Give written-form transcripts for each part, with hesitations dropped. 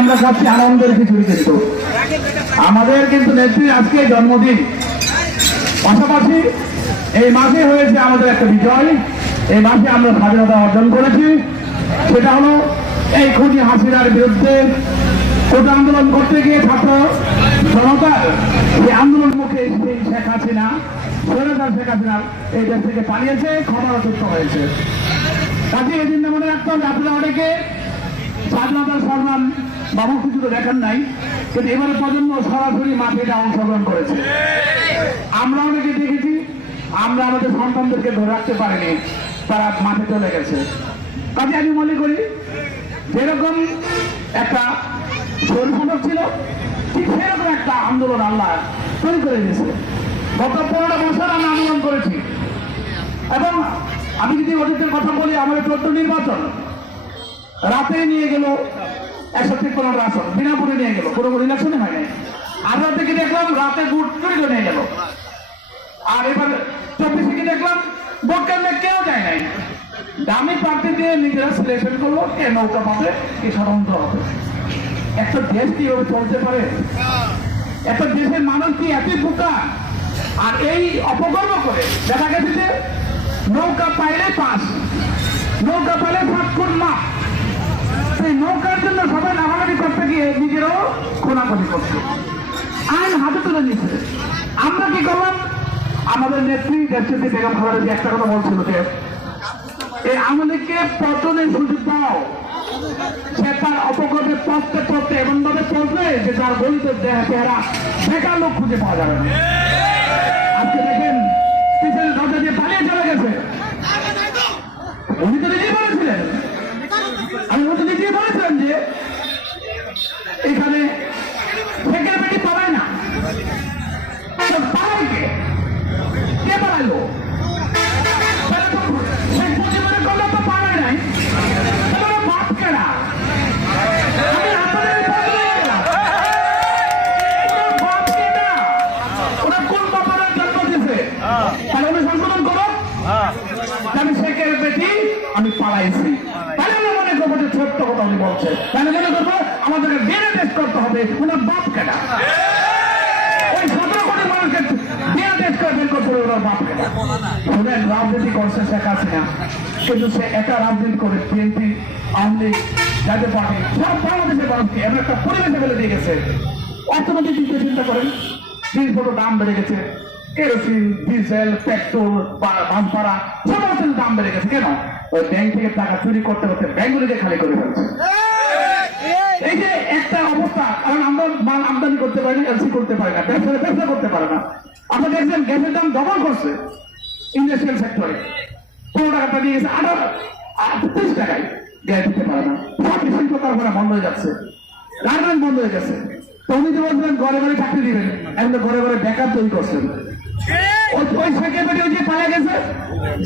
আমরা সবচেয়ে আনন্দের খিচুড়ি কিন্তু আমাদের কিন্তু নেত্রীর আজকে জন্মদিন, পাশাপাশি এই মাসে হয়েছে আমাদের একটা বিজয়। এই মাসে আমরা স্বাধীনতা অর্জন করেছি, সেটা হলো এই খুনি হাসিনার বিরুদ্ধে কোটা আন্দোলন করতে গিয়ে ছাত্র জনতার এই আন্দোলন মুখে শেখ হাসিনা এই দেশ থেকে পালিয়েছে, ক্ষমতাচ্যুত হয়েছে। কাজে এই দিনটা মনে রাখতে হবে। আপনারা অনেকে স্বাধীনতার সম্মান বা মুক্তিযুদ্ধ দেখেন নাই, কিন্তু এবারে প্রজন্ম সরাসরি মাঠে এটা অংশগ্রহণ করেছে। আমরা অনেকে দেখেছি, আমরা আমাদের সন্তানদেরকে ধরে রাখতে পারিনি, তারা মাঠে চলে গেছে। কাজে আমি মনে করি যেরকম একটা শরীর ছিল, ঠিক সেরকম একটা আন্দোলন আল্লাহ তৈরি করে দিয়েছে। গত 15 বছর আমি আন্দোলন করেছি, এবং আমি যদি অতীতের কথা বলি, আমাদের 14 নির্বাচন রাতে নিয়ে গেল 153 আসন, বিনাপুরে নিয়ে গেল, কোনো ইলেকশনে হয় নাই। আর রাতে কি দেখলাম, রাতে ভোট চুরি করে নিয়ে গেল। আর এবার 24 কি দেখলাম, ভোট কেন্দ্রে কেউ যায় নাই। দামি প্রার্থী দিয়ে নিজেরা সিলেকশন করলো, কে নৌকা পাবে, কে স্বতন্ত্র হবে। একটা দেশ কি ওভাবে চলতে পারে? একটা দেশের মানুষ কি এতই বোকা? আর এই অপকর্ম করে দেখা গেছে যে নৌকা পাইলে পাস, নৌকা পাইলে 7 ফুট মাপ। সেই নৌকার জন্য সবাই লাভালাভি করতে গিয়ে নিজেরাও খোনাখুনি করছে, আইন হাতে তুলে নিচ্ছে। আমরা কি করলাম? আমাদের নেত্রী দেশটি বেগম খালেদা জিয়া একটা কথা বলছিল যে এই আওয়ামী লীগকে পতনের সুযোগ দাও। সে তার অপকর্মে পথতে পথতে এমন ভাবে পড়বে যে তার গলিত চেহারা বেকার লোক খুঁজে পাওয়া যাবে না। আজকে দেখেন পিছনে দরজা দিয়ে পালিয়ে চলে গেছে। উনি তো নিজেই বলেছিলেন, আমি তো নিজেই বলেছিলাম যে এখানে শেখের বেটি পালায় না। পালাই কে পালাইলো? শেখ মুজিবের করলে তো পালায় নাই, বাপ কেনা ওরা কোন বাপারের জন্ম দিছে? তাহলে উনি সংশোধন করো, আমি শেখের বেটি আমি পালাইছি। তাহলে আমরা মনে করবো যে ছোট্ট কথা উনি বলছে, তাহলে মনে করবো আমাদেরকে ডিএনএ টেস্ট করতে হবে, ওনার বাপ কেনা। ওই 17 কোটি মানুষকে ডিএনএ টেস্ট করে বের করতে হবে ওনার বাপ কেনা। শুনেন, রাজনীতি করছে শেখ হাসিনা, কিন্তু সে একা রাজনীতি করে বিএনপি, আওয়ামী লীগ, জাতীয় পার্টি সব বাংলাদেশের মানুষকে এমন একটা পরিবেশে ফেলে দিয়ে গেছে। অর্থনৈতিক দিক দিয়ে চিন্তা করেন, জিনিসপত্র দাম বেড়ে গেছে, কেরোসিন, ডিজেল, পেট্রোল, ভাড়া সমস্ত দাম বেড়ে গেছে। কেন? ওই ব্যাংক থেকে টাকা চুরি করতে করতে ব্যাংকগুলিকে খালি করে ফেলছে। এই যে একটা অবস্থা, কারণ আমরা মাল আমদানি করতে পারি না, এলসি করতে পারি না, ব্যবসা করতে পারে না। আপনারা দেখছেন গ্যাসের দাম ডবল করছে ইন্ডাস্ট্রিয়াল সেক্টরে। 15 টাকা দিয়ে গেছে 30 টাকায়, গ্যাস দিতে পারে না। সব শিল্প কারখানা বন্ধ হয়ে যাচ্ছে, গার্মেন্ট বন্ধ হয়ে গেছে। তো উনি যে বলছিলেন ঘরে ঘরে চাকরি দিবেন, এখন তো ঘরে ঘরে বেকার তৈরি করছেন। ওই সেক্রেটারি যে পালা গেছে,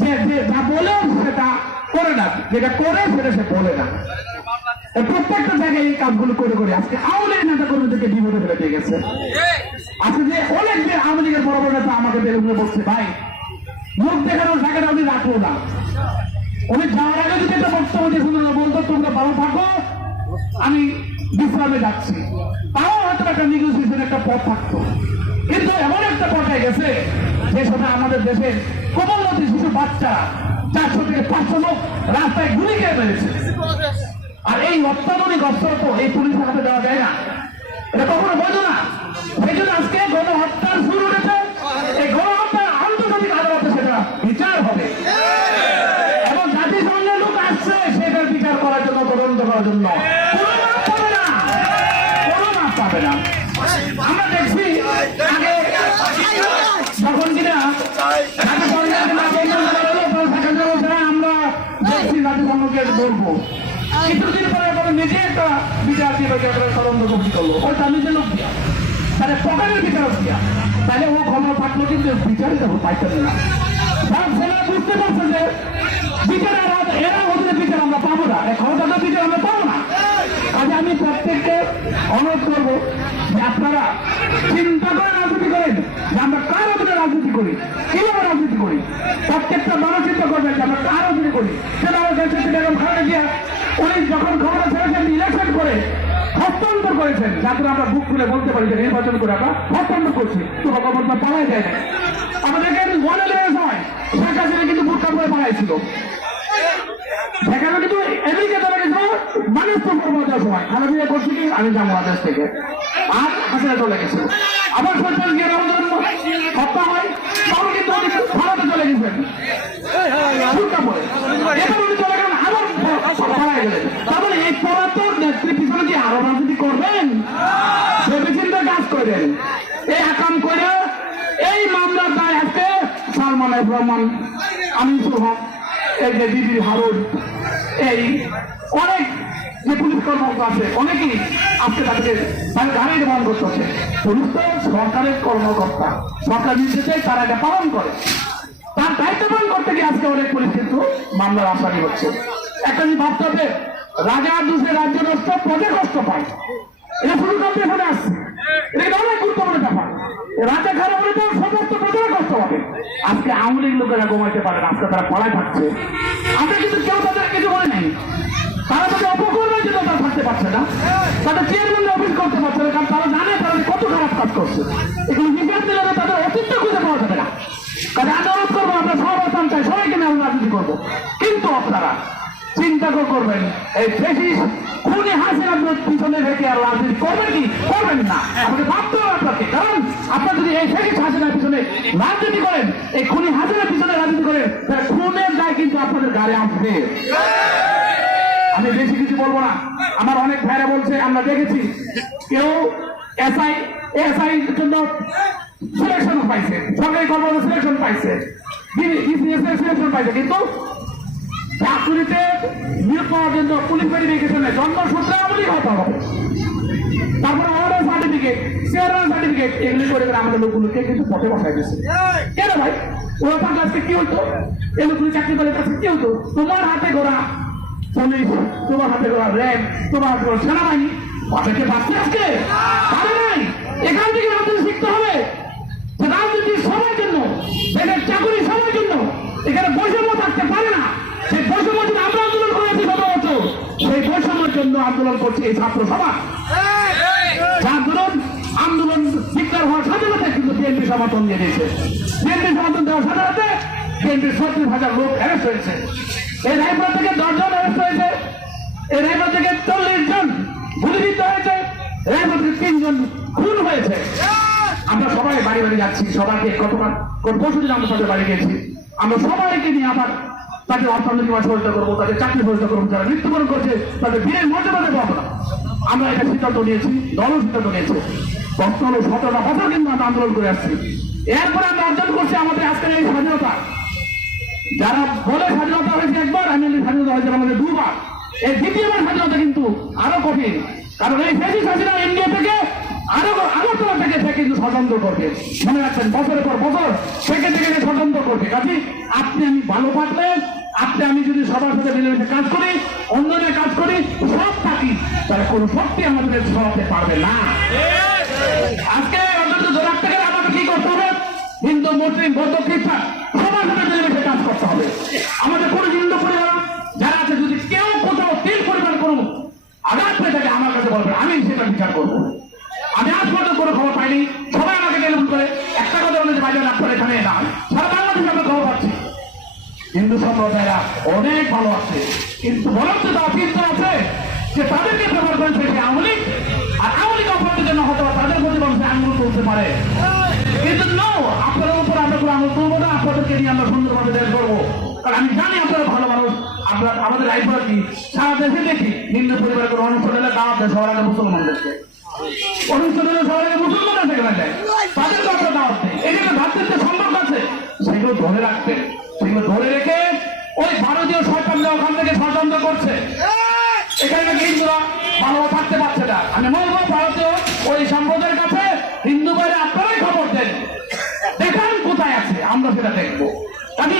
যে যা বলে সেটা করে না, যেটা করে সেটা সে বলে না। প্রত্যেকটা জায়গায় এই কাজগুলো করে করে আজকে আওয়ামী লীগের নেতা কর্মীদেরকে বিপদে ফেলে দিয়ে গেছে। আজকে যে অনেক যে আওয়ামী লীগের বড় বড় নেতা আমাকে বেরোনে বলছে, ভাই মুখ দেখানোর জায়গাটা উনি রাখলো না। উনি যাওয়ার আগে যদি একটা বক্তব্য দিয়েছিল, বলতো তোমরা ভালো থাকো, আমি বিশ্রামে যাচ্ছি, তাও হয়তো একটা নেগোসিয়েশন একটা পথ থাকতো। কিন্তু এমন একটা পর্যায়ে গেছে যে সময় আমাদের দেশের কোমলমতি শিশু বাচ্চা 400 থেকে 500 লোক রাস্তায় গুলি খেয়ে ফেলেছে। আর এই অত্যাধুনিক অস্ত্র তো এই পুলিশের হাতে দেওয়া যায় না, এটা কখনো বোঝো না। সেই জন্য আজকে গণহত্যার শুরু হয়েছে। এই গণহত্যার আন্তর্জাতিক আদালতে সেটা বিচার হবে, এবং জাতিসংঘের লোক আসছে সেটার বিচার করার জন্য, তদন্ত করার জন্য। পাবে না। আমরা দেখছি আগে যখন কিনা আমরা দেখছি জাতিসংঘকে বলবো, কিছুদিন পরে নিজে একটা বিচার দিয়ে তদন্ত কমিটি করলো, ওইটা নিজে লোক দিয়া, তাহলে পকেটের বিচারক দিয়া, তাহলে ও ক্ষমতা থাকলো, কিন্তু বিচারই তখন পাইতেন না। বুঝতে পারছে যে বিচার এরা ওদের বিচার আমরা পাবো না, ক্ষমতাটা বিচার আমরা পাবো না। আজ আমি প্রত্যেককে অনুরোধ করবো যে আপনারা চিন্তা করে রাজনীতি করেন। যে আমরা কার অধীনে রাজনীতি করি, কিভাবে রাজনীতি করি। প্রত্যেকটা মানুষ চিন্তা করবেন যে আমরা কার অধীনে করি। সেটা বেগম খালেদা জিয়া উনি যখন ক্ষমতা ছেড়েছেন ইলেকশন করে হস্তান্তর করেছেন, যাতে আমরা বুক খুলে বলতে পারি যে নির্বাচন করে আমরা হস্তান্তর করছি, তোমার ক্ষমতা পাওয়া যায় না। আমাদেরকে মনে দেওয়ার সময় শেখ হাসিনা কিন্তু বুক কাপড়ে পালাইছিল, সেখানে কিন্তু এদিকে চলে গেছিল মানুষ তো দেওয়ার সময় খালেদা করছি কি আমি যাবো আদেশ থেকে, আর হাসিনা চলে গেছিল। আবার সরকার গিয়ে হত্যা হয়, তখন কিন্তু উনি ভারতে চলে গেছেন বুক কাপড়ে, এবার উনি চলে গেলেন আবার পালাই গেলেন। তাহলে এই পলাতক নেত্রীর পিছনে কি আরো রাজনীতি করবেন? ভেবেচিন্তে কাজ করেন। এই আকাম করে এই মামলার দায় আজকে সালমান এফ রহমান, আনিসুল হক, এই যে বিবি হারুন, এই অনেক যে পুলিশ কর্মকর্তা আছে অনেকেই আজকে তাদেরকে গাড়ি বহন করতেছে। পুলিশ তো সরকারের কর্মকর্তা, সরকার নির্দেশে তারা এটা পালন করে, তার দায়িত্ব পালন করতে গিয়ে আজকে অনেক পুলিশ কিন্তু মামলার আসামি হচ্ছে। একটা জিনিস ভাবতে হবে, রাজা দুষে রাজ্য নষ্ট, পদে কষ্ট পায়, এটা শুরু করতে এখানে আসছে, এটা অনেক গুরুত্বপূর্ণ ব্যাপার। রাজা খারাপ হলে তো সমস্ত প্রজারা কষ্ট হবে। আজকে আওয়ামী লীগ লোকেরা ঘুমাইতে পারে না, আজকে তারা পড়ায় থাকছে। আমরা কিন্তু কেউ তাদের কিছু বলে নেই, তারা তাদের অপকর্মের জন্য তারা থাকতে পারছে না, তাদের চেয়ারম্যান অফিস করতে পারছে না, কারণ তারা জানে তারা কত খারাপ কাজ করছে। এগুলো হিসাব দিলে তাদের অস্তিত্ব খুঁজে পাওয়া যাবে না। কাজে আন্দোলন করবো, আমরা সর্বস্থান চাই, সবাইকে নিয়ে আমরা রাজনীতি করবো, কিন্তু আপনারা চিন্তা করবেন এই ফ্যাসিস্ট খুনি হাসিনার পিছনে রেখে আর রাজনীতি করবেন কি করবেন না, আপনাকে ভাবতে হবে আপনাকে। কারণ আপনার যদি এই ফ্যাসিস্ট হাসিনার পিছনে রাজনীতি করেন, এই খুনি হাসিনার পিছনে রাজনীতি করেন, তাহলে খুনের দায় কিন্তু আপনাদের গাড়ি আসবে। আমি বেশি কিছু বলবো না, আমার অনেক ভাইরা বলছে, আমরা দেখেছি কেউ এসআই জন্য সিলেকশন পাইছে, সরকারি কর্মকর্তা সিলেকশন পাইছে, সিলেকশন পাইছে, কিন্তু চাকরিতে নিয়োগ পাওয়ার জন্য পুলিশ ভেরিফিকেশনে জন্মসূত্রে আমলি হতে হবে, তারপরে অর্ডার সার্টিফিকেট, চেয়ারম্যান সার্টিফিকেট, এগুলি করে আমাদের লোকগুলোকে কিন্তু পথে বসাই দিচ্ছে। কেন ভাই? ওরা থাকলে আজকে কি হতো? এই লোকগুলি চাকরি করে কাছে কি হতো? তোমার হাতে ঘোরা পুলিশ, তোমার হাতে ঘোরা র্যাব, তোমার হাতে ঘোরা সেনাবাহিনী, তাদেরকে বাঁচতে আজকে পারে নাই। এখান থেকে আমাদের শিখতে হবে যে রাজনীতি সবার জন্য, এদের চাকরি সবার জন্য, এখানে বৈষম্য থাকতে পারে না। সেই বৈষম্য যদি আমরা আন্দোলন করেছি গত বছর, সেই বৈষম্যের জন্য আন্দোলন করছে এই ছাত্র সমাজ। আন্দোলন শিক্ষার হওয়ার সাথে সাথে কিন্তু বিএনপি সমর্থন দিয়ে দিয়েছে। বিএনপি সমর্থন দেওয়ার সাথে সাথে বিএনপির 36,000 লোক অ্যারেস্ট হয়েছে। এই রায়পুর থেকে 10 জন অ্যারেস্ট হয়েছে, এই রায়পুর থেকে 40 জন গুলিবিদ্ধ হয়েছে, রায়পুর থেকে 3 জন খুন হয়েছে। আমরা সবাই বাড়ি বাড়ি যাচ্ছি, সবাইকে পরশু দিন আমরা তাদের বাড়ি গেছি, আমরা সবাইকে নিয়ে আবার তাদের অর্থনৈতিক সহযোগিতা করবো, তাদের চাকরি সহযোগিতা করবো, যারা মৃত্যুবরণ করছে তাদের বীরের মর্যাদা দেবো আমরা। আমরা এটা সিদ্ধান্ত নিয়েছি, দলও সিদ্ধান্ত নিয়েছে। 17 বছর কিন্তু আমরা আন্দোলন করে আসছি, এরপরে আমরা অর্জন করছি আমাদের আজকের এই স্বাধীনতা। যারা বলে স্বাধীনতা হয়েছে একবার, আমি স্বাধীনতা হয়েছে আমাদের 2 বার। এই দ্বিতীয়বার স্বাধীনতা কিন্তু আরো কঠিন, কারণ এই ফ্যাসিস্ট হাসিনা ইন্ডিয়া থেকে আগরতলা থেকে সে কিন্তু ষড়যন্ত্র করবে। মনে রাখবেন, বছরের পর বছর থেকে ষড়যন্ত্র করবে। কাজে আপনি আমি ভালো পারলে, আপনি আমি যদি সবার সাথে মিলেমিশে কাজ করি, অন্যদের কাজ করি, সব থাকি, তাহলে কোন শক্তি আমাদের সরাতে পারবে না। আজকে ধরে রাখতে গেলে আমাদের কি করতে হবে? হিন্দু, মুসলিম, বৌদ্ধ, খ্রিস্টান সবার সাথে মিলেমিশে কাজ করতে হবে। আমাদের কোন হিন্দু পরিবার যারা আছে, যদি কেউ কোথাও তিল পরিমাণ কোনো আঘাত পেয়ে থাকে আমার কাছে বলবেন, আমি সেটা বিচার করবো। আমি আজ পর্যন্ত কোনো খবর পাইনি, সবাই আমাকে টেলিফোন করে একটা কথা বলে যে বাইরে আপনার এখানে না, সারা বাংলাদেশে আমরা খবর পাচ্ছি হিন্দু সম্প্রদায়রা অনেক ভালো আছে, কিন্তু বরং তারা চিন্তা আছে যে তাদেরকে ব্যবহার করেছে সে আওয়ামী লীগ, আর আওয়ামী লীগ অপরাধের জন্য হয়তো তাদের প্রতি মানুষের আঙুল তুলতে পারে। কিন্তু আপনাদের উপর আমরা কোনো আঙুল তুলবো না, আপনাদেরকে নিয়ে আমরা সুন্দরভাবে দেশ করবো। কারণ আমি জানি আপনারা ভালো মানুষ, আমরা আমাদের লাইফ কি সারা দেশে দেখি হিন্দু পরিবারের কোনো অনুষ্ঠান হলে দাওয়াত দেয় সবার আগে মুসলমানদেরকে, অনুষ্ঠান হলে সবার আগে মুসলমানরা সেখানে দেয়, তাদেরকে আমরা দাওয়াত দেয়। এই জন্য ভাতৃত্বের সম্পর্ক আছে, সেগুলো ধরে রাখবেন। সেগুলো ধরে রেখে ওই ভারতীয় সরকাররা ওখান থেকে ষড়যন্ত্র করছে, এখানে নাকি হিন্দুরা ভালো থাকতে পারছে না। আমি বলবো ভারতীয় ওই সম্প্রদায়ের কাছে হিন্দু বাইরে আপনারাই খবর দেন, দেখান কোথায় আছে, আমরা সেটা দেখবো। আমি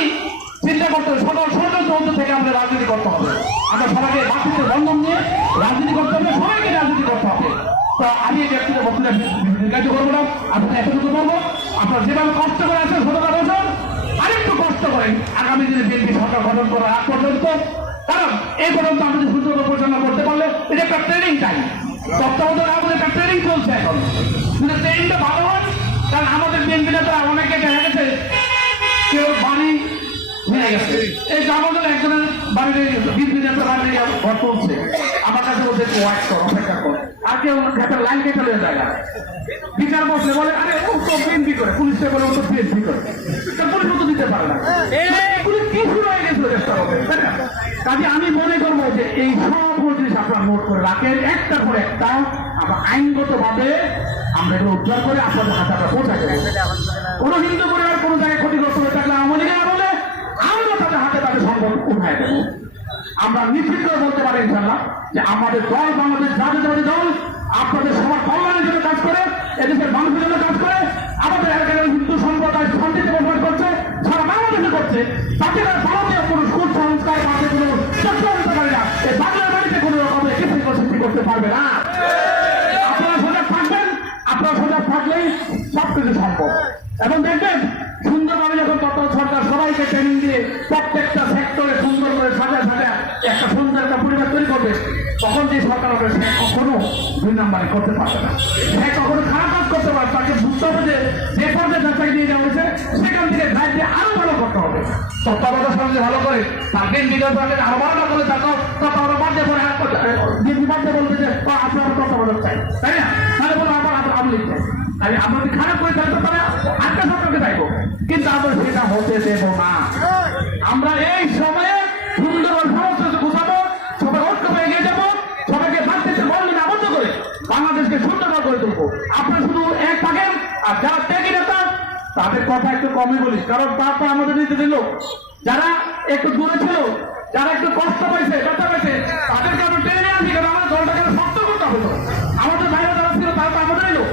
চিন্তা করতে হবে, সকল ষড়যন্ত্র থেকে আমাদের রাজনীতি করতে হবে। আমরা সবাইকে বাকিতে বন্ধন নিয়ে রাজনীতি করতে হবে, সবাইকে রাজনীতি করতে হবে। তো আমি এই ব্যক্তিগত বক্তব্য করবো না, আপনার এতটুকু বলবো আপনারা যেভাবে কষ্ট করে আছেন 17 বছর আরেকটু কষ্ট করেন আগামী দিনে বিএনপি সরকার গঠন করার আগ পর্যন্ত। কারণ এই পর্যন্ত আমাদের সুন্দর পরিচালনা করতে পারলে এটা একটা ট্রেনিং টাইম। তত্ত্বাবধায়ক আমাদের একটা ট্রেনিং চলছে এখন, কিন্তু ট্রেনিংটা ভালো হয়। কারণ আমাদের বিএনপি নেতা অনেকে দেখা গেছে কেউ বাড়ি ভেঙে গেছে, এই আমাদের একজনের বাড়ির বিএনপি নেতা বাড়ি ঘর তুলছে, আমার কাছে বলছে ওয়াইট কর, অপেক্ষা কর। আর কেউ একটা লাইন কেটে দেওয়া যায় না, বিচার বসলে বলে আরে ও তো বিএনপি করে, পুলিশে বলে ও তো বিএনপি করে, পুলিশ তো দিতে পারে না। পুলিশ কি শুরু হয়ে গেছিল চেষ্টা করবে, তাই না? কাজে আমি মনে করবো যে এই সবগুলো জিনিস আপনারা নোট করে রাখেন, একটার পর একটা আমরা আইনগত ভাবে আমরা এগুলো উদ্ধার করে আপনাদের হাতে আমরা পৌঁছা দেবো। কোনো হিন্দু পরিবার কোনো জায়গায় ক্ষতিগ্রস্ত হয়ে থাকলে আমাদের বলে আমরা তাদের হাতে তাদের সম্পদ উঠায় দেবো। আমরা নিশ্চিত করে বলতে পারি ইনশাল্লাহ যে আমাদের দল বাংলাদেশ জাতীয়তাবাদী দল আপনাদের সবার কল্যাণের জন্য কাজ করে, এদেশের মানুষের জন্য কাজ করে, আমাদের এলাকার হিন্দু সম্প্রদায় শান্তিতে বসবাস করছে, সারা বাংলাদেশে করছে। তাতে ভারতীয় কোনো কুসংস্কার বাদে কোনো চেষ্টা করতে পারে না, এই বাংলার বাড়িতে কোনো রকমের কিছু সৃষ্টি করতে পারবে না। আপনারা সজাগ থাকবেন, আপনারা সজাগ থাকলেই সবকিছু সম্ভব। এবং দেখবেন সুন্দরভাবে যখন তত্ত্বাবধায়ক সরকার সবাইকে ট্রেনিং দিয়ে প্রত্যেকটা সেক্টরে সুন্দর করে সাজায় সাজায় একটা সুন্দর একটা পরিবার তৈরি করবে, তখন যে সরকার হবে সে কখনো 2 নম্বরে করতে পারবে না, সে কখনো খারাপ কাজ করতে পারবে। তাকে বুঝতে হবে যে পর্যায়ে যাচাই দিয়ে দেওয়া হয়েছে সেখান থেকে দায়িত্ব আরো ভালো করতে হবে। তত্ত্বাবধায়ক সরকার ভালো করে তার দিন বিগত আরো ভালোটা করে তারপর তত্ত্বাবধায়ক বাধ্য করে দিদি বাধ্য বলতে যে আপনার তত্ত্বাবধায়ক চাই, তাই না? তাহলে বলো আবার আমি চাই, আমি আমরা যদি খারাপ করে থাকতে তাহলে আটটা সরকারকে চাইবো, কিন্তু আমরা সেটা হতে দেবো না। আমরা এই সময়ে সুন্দরভাবে সমস্ত গুছাবো, সবাই ঐক্য হয়ে এগিয়ে যাবো, সবাইকে বাচ্চাদের বললেন আবদ্ধ করে বাংলাদেশকে সুন্দরভাবে করে তুলবো। আপনারা শুধু এক থাকেন, আর যারা ত্যাগী নেতা তাদের কথা একটু কমই বলি, কারণ তারপর আমাদের নিতে দিল যারা একটু দূরে ছিল, যারা একটু কষ্ট পাইছে ব্যথা পাইছে তাদেরকে আমরা টেনে আনছি, কারণ আমাদের দলটাকে শক্ত করতে হবে। আমাদের বাইরে যারা ছিল তারা তো আমাদের এলো,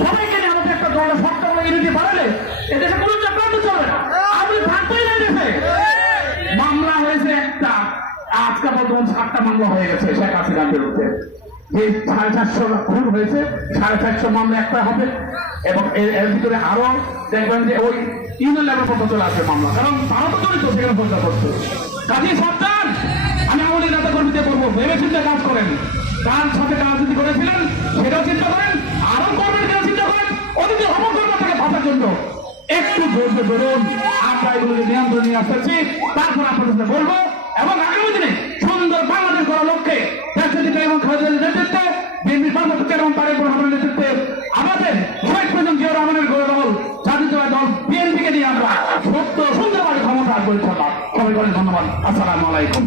সবাইকে নিয়ে আমাদের একটা দলটা শক্ত করে ইউনিটি বাড়ালে এদেশে কোনো চক্রান্ত চলবে না, আমি থাকতেই না দেশে। মামলা হয়েছে একটা, আজকে বর্তমান 7টা মামলা হয়ে গেছে শেখ হাসিনার বিরুদ্ধে, যে 450 খুন হয়েছে, 450 মামলা একটা হবে, এবং এর ভিতরে আরো দেখবেন যে ওই ইউনিয়ন লেভেল পর্যন্ত চলে আসবে মামলা, কারণ তারা তো জড়িত সেখানে পর্যন্ত করছে। কাজী সরকার আমি আমাদের নেতা কর্মীদের বলবো ভেবে চিন্তা কাজ করেন, কার সাথে রাজনীতি করেছিলেন সেটাও চিন্তা করেন, আরো করবেন সেটা চিন্তা করেন, ওদিকে অবকর্ম থেকে বাঁচার জন্য একটু ধৈর্য ধরুন। আমরা এগুলোকে নিয়ন্ত্রণ নিয়ে আসতেছি, তারপর আপনাদের সাথে বলবো। এবং আগামী দিনে সুন্দর বাংলাদেশ করার লক্ষ্যে এবং খালেদা নেতৃত্বে বিএনপি সভাপতি এবং তারেক রহমানের নেতৃত্বে আমাদের শহীদ প্রেসিডেন্ট জিয়া রহমানের গড়ে দল জাতীয়তাবাদী দল বিএনপিকে নিয়ে আমরা সত্য সুন্দরভাবে ক্ষমতা আসবো ইনশাআল্লাহ। সবাই বলেন ধন্যবাদ। আসসালামু আলাইকুম।